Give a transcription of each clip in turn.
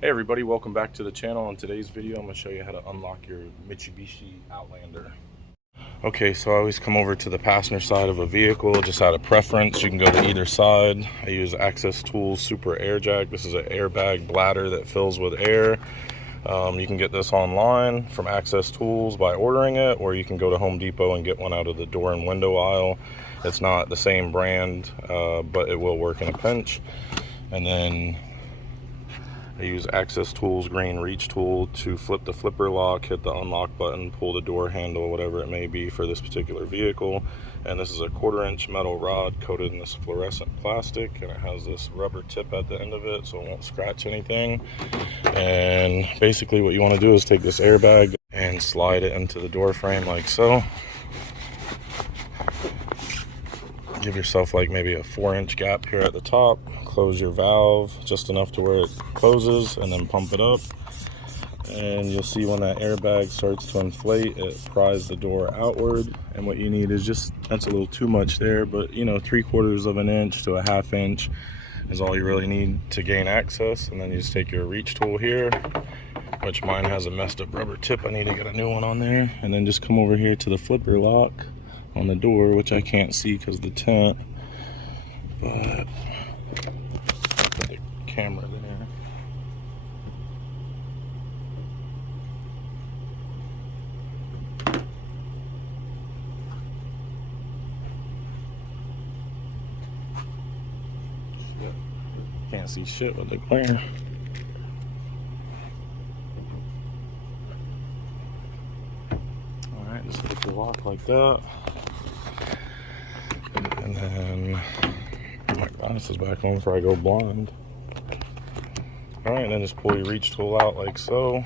Hey everybody, welcome back to the channel. In today's video, I'm going to show you how to unlock your Mitsubishi Outlander. Okay, so I always come over to the passenger side of a vehicle, just out of preference. You can go to either side. I use Access Tools Super Air Jack. This is an airbag bladder that fills with air. You can get this online from Access Tools by ordering it, or you can go to Home Depot and get one out of the door and window aisle. It's not the same brand, but it will work in a pinch. And then I use Access Tools green reach tool to flip the flipper lock, hit the unlock button, pull the door handle, whatever it may be for this particular vehicle. And this is a 1/4-inch metal rod coated in this fluorescent plastic, and it has this rubber tip at the end of it so it won't scratch anything. And basically what you want to do is take this airbag and slide it into the door frame like so. Give yourself like maybe a 4-inch gap here at the top. Close your valve just enough to where it closes, and then pump it up. And you'll see when that airbag starts to inflate, it pries the door outward. And what you need is just, that's a little too much there, but you know, 3/4 of an inch to a 1/2 inch is all you really need to gain access. And then you just take your reach tool here, which mine has a messed up rubber tip. I need to get a new one on there. And then just come over here to the flipper lock on the door, which I can't see because of the tint, but put the camera there. Can't see shit with the glare. Alright, just flip the lock like that. And then put my glasses back on before I go blind. Alright, then just pull your reach tool out like so.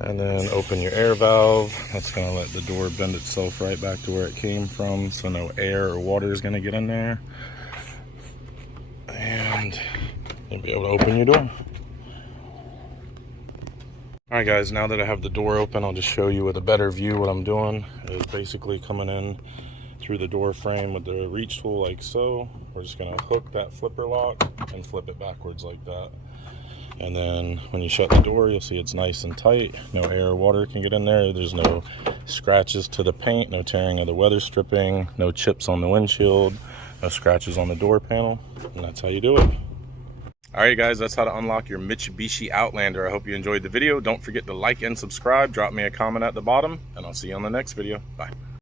And then open your air valve. That's going to let the door bend itself right back to where it came from, so no air or water is going to get in there. And you'll be able to open your door. Alright guys, now that I have the door open, I'll just show you with a better view what I'm doing. Is basically coming in through the door frame with the reach tool like so. We're just going to hook that flipper lock and flip it backwards like that. And then when you shut the door, you'll see it's nice and tight. No air or water can get in there. There's no scratches to the paint, no tearing of the weather stripping, no chips on the windshield, no scratches on the door panel. And that's how you do it. Alright guys, that's how to unlock your Mitsubishi Outlander. I hope you enjoyed the video. Don't forget to like and subscribe. Drop me a comment at the bottom, and I'll see you on the next video. Bye.